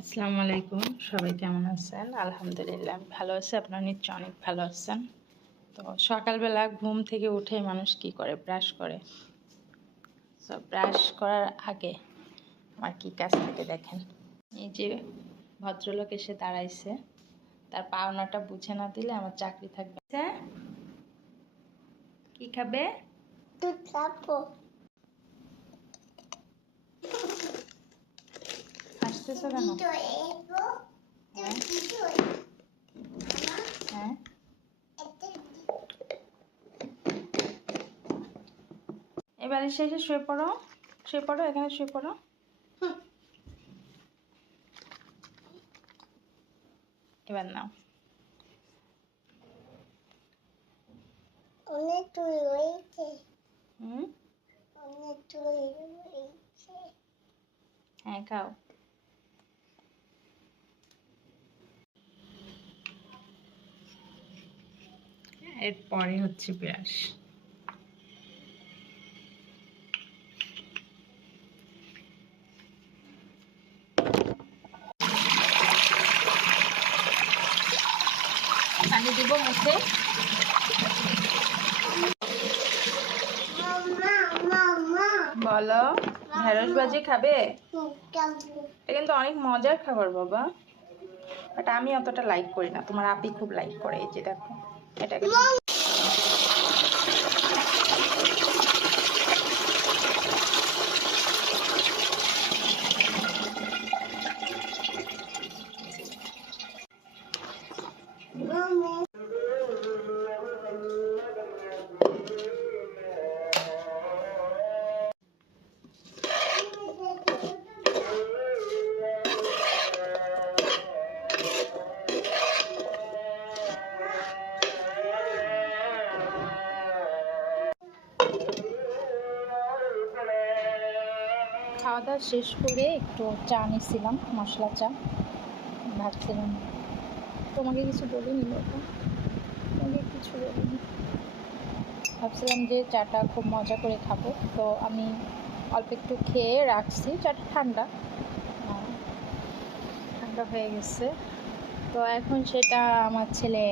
আসসালামু আলাইকুম, সবাই কেমন আছেন? আলহামদুলিল্লাহ আমি ভালো আছি। আপনারা নিশ্চয়ই অনেক ভালো আছেন। তো সকালবেলা ঘুম থেকে উঠে মানুষ কি করে? ব্রাশ করে। তো ব্রাশ করার আগে আমার কি কাজ থাকে দেখেন। এই যে ভদ্রলোক এসে দাঁড়াইছে, তার পাওনাটা বুঝে না দিলে আমার চাকরি থাকবে। হ্যাঁ, কি খাবে? দুধ খাবো। হাসতেছো কেন? হ্যাঁ, এবারে শেষে শুয়ে পড়ো, শুয়ে পড়ো, এখানে শুয়ে পড়ো। এবার নাও। অনেক তুই রয়েছে। হুম, অনেক তুই রয়েছে। হ্যাঁ খাও। এরপরে হচ্ছে ব্রাশ। পানি দিব মুখে। বলো, ঢেঁড়স ভাজি খাবে? এটা কিন্তু অনেক মজার খাবার বাবা, বাট আমি অতটা লাইক করি না। তোমার আপি খুব লাইক করে। এই যে দেখো, এটাকে খাওয়া দাওয়া শেষ করে একটু চা নিয়েছিলাম, মশলা চা। ভাবছিলাম তোমাকে কিছু বলিনি বাবা, তোমাকে কিছু বলিনি। ভাবছিলাম যে চাটা খুব মজা করে খাবো, তো আমি অল্প একটু খেয়ে রাখছি। চাটা ঠান্ডা ঠান্ডা হয়ে গেছে। তো এখন সেটা আমার ছেলে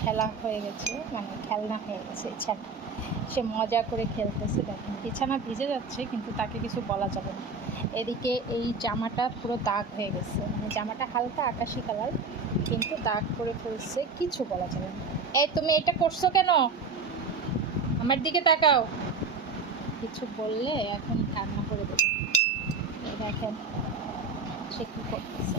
খেলা হয়ে গেছে, মানে খেলনা হয়ে গেছে। সে মজা করে খেলতেছে। দেখেন বিছানা ভিজে যাচ্ছে, কিন্তু তাকে কিছু বলা যাবে না। এদিকে এই জামাটা পুরো দাগ হয়ে গেছে, মানে জামাটা হালকা আকাশি কালার, কিন্তু দাগ করে ফেলছে, কিছু বলা যাবে না। এই তুমি এটা করছো কেন? আমার দিকে তাকাও। কিছু বললে এখন কান্না করে দেবে। দেখেন সে কি করতেছে।